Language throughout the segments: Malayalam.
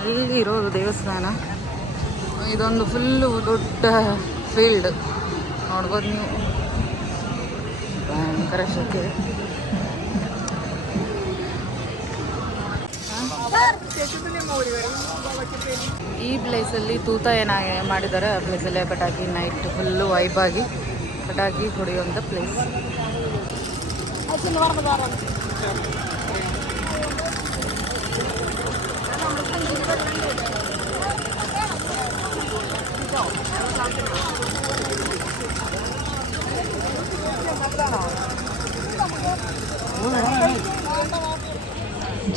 ಅಲ್ಲಿ ಇರೋದು ದೇವಸ್ಥಾನ. ಇದೊಂದು ಫುಲ್ಲು ದೊಡ್ಡ ಫೀಲ್ಡ್ ನೋಡ್ಬೋದು ನೀವು. ಭಯಂಕರ ಶೆಕೆ. ಈ ಪ್ಲೇಸಲ್ಲಿ ತೂತ ಏನಾಗಿ ಮಾಡಿದ್ದಾರೆ ಆ ಪ್ಲೇಸಲ್ಲೇ ಪಟಾಕಿ ನೈಟ್ ಫುಲ್ಲು ವೈಬಾಗಿ ಪಟಾಕಿ ಹೊಡೆಯುವಂಥ ಪ್ಲೇಸ್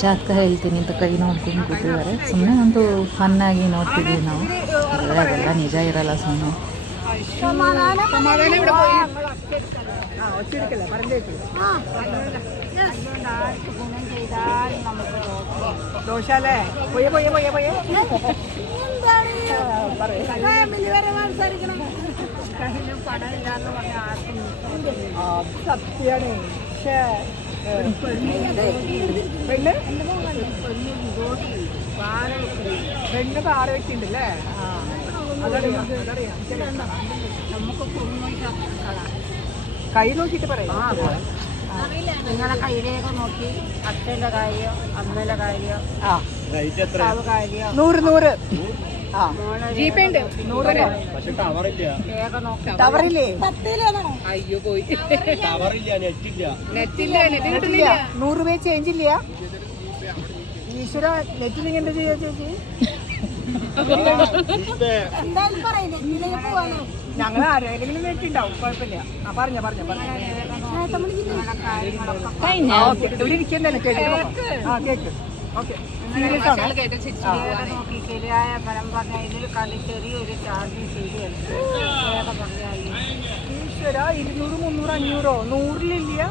ಜಾತಕ ಹೇಳ್ತೀನಿ ಅಂತ ಕೈ ನೋಡ್ಕೊಂಡು ಕೂತಿದ್ದಾರೆ. ಸುಮ್ಮನೆ ಒಂದು ಫನ್ನಾಗಿ ನೋಡ್ತಿದ್ದೀವಿ ನಾವು. ಅದೆಲ್ಲ ನಿಜ ಇರಲ್ಲ ಸುಮ್ಮನೆ ദോശാലേ പോയേ പോയേ പോയേ പോയേ. സത്യാണ് പക്ഷേ പെണ്ണ്? പെണ്ണ് പാറ വെക്കുന്നുണ്ടല്ലേ അതറിയാം അതറിയാം. കൈ നോക്കിയിട്ട് പറയാം. നിങ്ങളെ കയ്യിലേക്ക് നോക്കി അച്ഛന്റെ കാര്യം അമ്മയുടെ കാര്യം ആ. കാര്യം. നൂറ് നൂറ്. ആ. ഉണ്ട്. ടവറില്ലേ? അയ്യോ പോയി. നെറ്റില്ല കിട്ടില്ല നൂറ് രൂപ ചേഞ്ച് ഇല്ല. ഈശ്വര നെറ്റിൽ ഇങ്ങനെ ചെയ്യാ ചേച്ചി? ഞങ്ങൾ ആരെങ്കിലും നെറ്റ് ഉണ്ടാവും കുഴപ്പമില്ല. ആ പറഞ്ഞ പറഞ്ഞ പറഞ്ഞ. ഇവിടെ ആ കേക്ക്. ഓക്കെ. ശരിയായ ഫലം പറഞ്ഞ ഇതിൽ ചെറിയൊരു ചാർജ് ശരിയല്ല. വേഗം പറഞ്ഞാൽ ഈശ്വര ഇരുന്നൂറ് മുന്നൂറ് അഞ്ഞൂറോ? നൂറിലില്ല.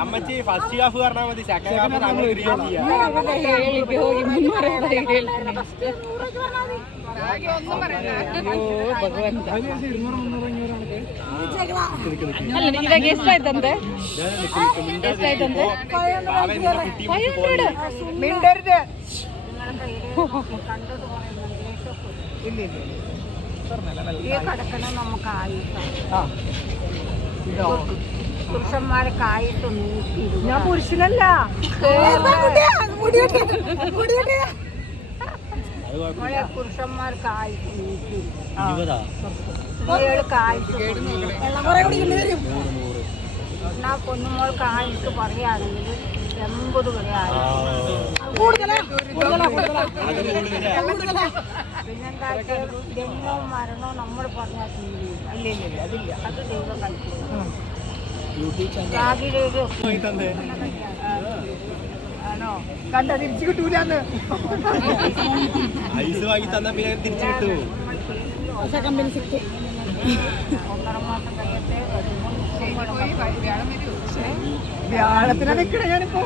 അമ്മച്ചി ഫസ്റ്റ് ഹാഫ് പറഞ്ഞാൽ മതി സെക്കൻഡ് ഹാഫ് നമ്മൾ മിണ്ടരുത് ഇല്ല ഇല്ല ഈ കടക്കണ പുരുഷന്മാരൊക്കെ ആയിട്ട് ഞാൻ പുരുഷനല്ല. പുരുഷന്മാർക്ക് എന്നാ പൊന്നുമോൾക്ക് ആയിട്ട് പറയുകയാണെങ്കിൽ എൺപത് വരെ പിന്നെന്താ ജന്മവും മരണവും നമ്മൾ പറഞ്ഞാൽ. ഇല്ല അതില്ല. അത് ദൈവം കളിക്കുന്നു കണ്ട തിരിച്ചു കിട്ടൂലെന്ന്. ഐസ് വാങ്ങി തന്നാ പിന്നെ തിരിച്ചു കിട്ടുമോ ഒന്നര മാസം കഴിയട്ടെ വ്യാഴത്തിനാ നിക്കണേ ഞാനിപ്പോ.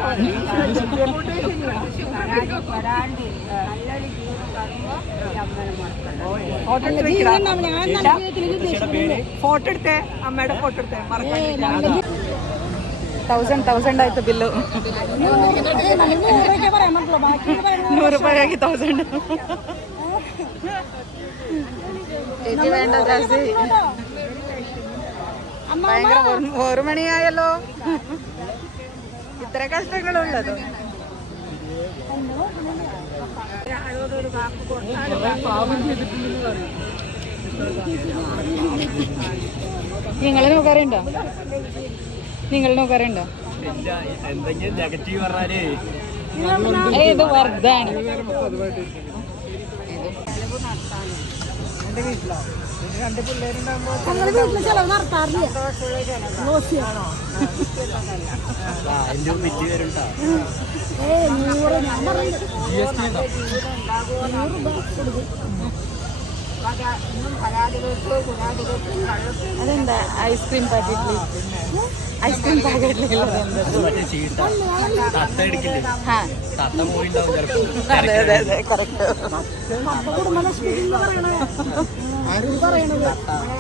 ഫോട്ടോ എടുത്തേ അമ്മയുടെ ഫോട്ടോ എടുത്തേ. മറക്കാൻ തൗസൻഡ് തൗസൻഡ് ആയിട്ട് ബില്ല്. നൂറ് രൂപയാക്കി തൗസൻഡ് ചേച്ചി ഭയങ്കര ഒരു മണിയായല്ലോ ഇത്ര കഷ്ടങ്ങളുള്ളത്. നിങ്ങളെ നോക്കാറുണ്ടോ? നിങ്ങൾ നോക്കാറുണ്ടോ? എന്തെങ്കിലും നെഗറ്റീവ് പറഞ്ഞാലേ ഇത് വെറുതാണ് വീട്ടിലോ? പരാതി അതെന്താ? ഐസ്ക്രീം പാക്കറ്റിൽ ഐസ്ക്രീം പാക്കറ്റിലുള്ളത് എന്താ അതെ അതെ അതെ കറക്റ്റ് പറയണത്?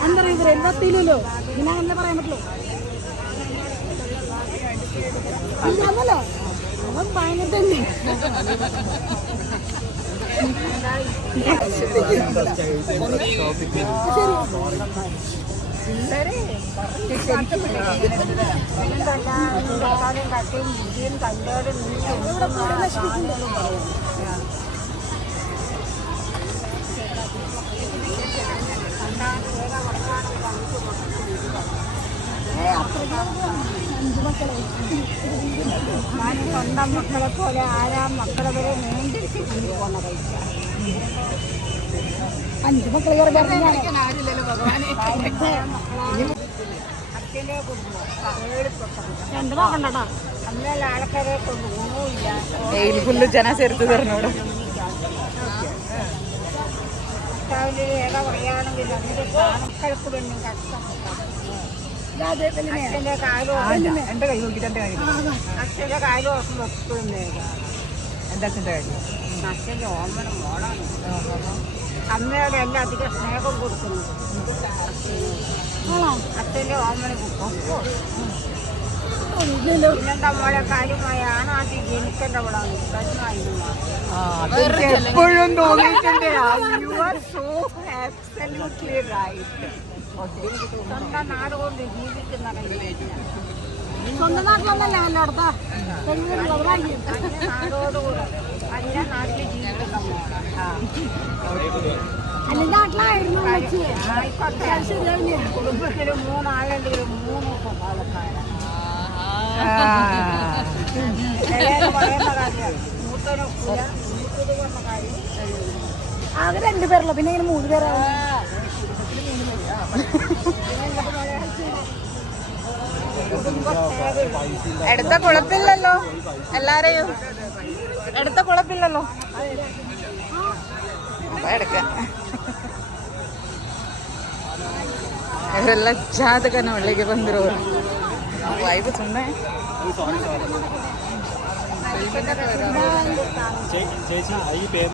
എന്താ ഇവർ എല്ലാത്തിലല്ലോ പിന്നെ അങ്ങനെ പറയാൻ പറ്റുള്ളൂ. അവൻ ഭയങ്കര തന്നെ. സ്വന്തം മക്കളെ പോലെ ആരാ മക്കളെ വരെ അഞ്ച് മക്കളെ അച്ഛന്റെ ഏയിൽ ഫുള്ള് ജന ചേർത്ത് തരണോട്? ഏക പറയുകയാണെങ്കിൽ മക്കൾക്ക് വേണ്ടി കഷ്ടപ്പെട്ടു അച്ഛന്റെ കാലം എന്റെ കൈ നോക്കിട്ട് എന്റെ കൈ അച്ഛന്റെ കാലം എന്റെ അച്ഛന്റെ കാര്യം? അച്ഛന്റെ ഓമന മോളാണ് അമ്മയോട് എല്ലാം അധികം സ്നേഹം കൊടുക്കുന്നു അച്ഛന്റെ ഓമന പിന്നെന്താ മോളെ കാര്യമായാണ് ആദ്യം ജനിക്കേണ്ടവളാണ് എപ്പോഴും തോന്നിയിട്ടുണ്ട് you are so absolutely right സ്വന്തം നാട് കൊണ്ട് ജീവിക്കുന്ന സ്വന്തം നാട്ടിലൊന്നല്ല എല്ലായിടത്താ നാടോടുകൂടെ രണ്ടു പേരുള്ള അല്ല മൂന്ന് ആകെ രണ്ടുപേരുള്ളൂ പിന്നെ ഇങ്ങനെ മൂന്ന് പേരാണ് എടുത്ത കുഴപ്പമില്ലല്ലോ എല്ലാരെയും. എടുത്ത കുഴപ്പമില്ലല്ലോ അപ്പൊ എടുക്കാം ಇವರೆಲ್ಲ ಜಾತಕನ ಒಳ್ಳೆಗೆ ಬಂದಿರೋರು ವೈಬ್ ಸುಮ್ಮನೆ ചേച്ചി ഈ പേര്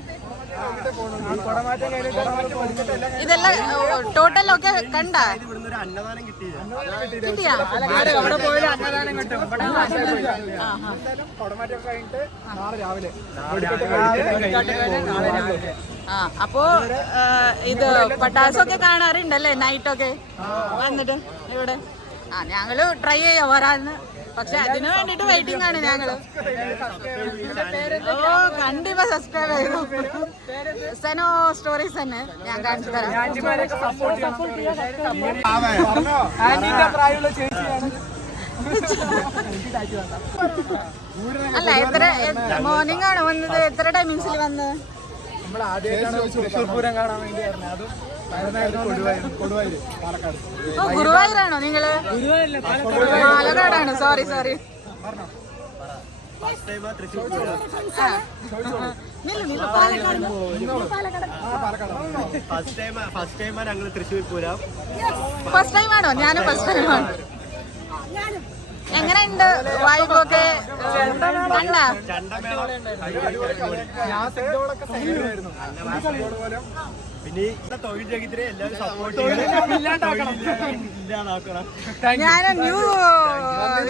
ഇതെല്ലാം ടോട്ടൽ ഒക്കെ കണ്ട? കിട്ടിയാ? ആ അപ്പോ ഇത് പട്ടാസൊക്കെ കാണാറുണ്ടല്ലേ നൈറ്റൊക്കെ വന്നിട്ട് ഇവിടെ? ആ ഞങ്ങൾ ട്രൈ ചെയ്യാം വരാന്ന്. പക്ഷെ അതിനു വേണ്ടിട്ട് വെയിറ്റിംഗ് ആണ് ഞങ്ങൾ. ഓ കണ്ടിപ്പോ സബ്സ്ക്രൈബ് ചെയ്തു സെനോ സ്റ്റോറീസ് തന്നെ ഞാൻ കാണിച്ചു തരാം. അല്ല എത്ര മോർണിംഗ് ആണ് വന്നത്. എത്ര ടൈമിങ്സിൽ വന്നത്? നമ്മൾ ആദ്യമായിട്ടാണ് തൃശ്ശൂർ പൂരം കാണാൻ വേണ്ടി വരുന്നത് അതും ഗുരുവായൂരാണോ നിങ്ങൾ? പാലക്കാടാണ്. സോറി സോറി ഫസ്റ്റ് ടൈമാണോ ഞാനും ഫസ്റ്റ് ടൈമാണ് ഞങ്ങൾ തൃശ്ശൂർ പൂരം. ഫസ്റ്റ് ടൈം ആണോ? ഞാനും ഫസ്റ്റ് ടൈം ആണ്. എങ്ങനെയുണ്ട് സെറ്റോളൊക്കെ സൈഡിലായിരുന്നു പിന്നെ എല്ലാവരും സപ്പോർട്ട് ഞാൻ ന്യൂ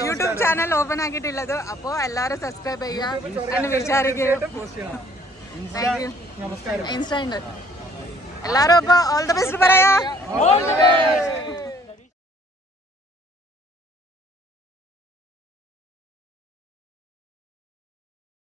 യൂട്യൂബ് ചാനൽ ഓപ്പൺ ആക്കിയിട്ടുള്ളത്. അപ്പോ എല്ലാരും സബ്സ്ക്രൈബ് ചെയ്യാം എന്ന് വിചാരിക്കുന്നു. ഇൻസ്റ്റ ഉണ്ട്. എല്ലാരും അപ്പൊ ഓൾ ദ ബെസ്റ്റ് പറയാ.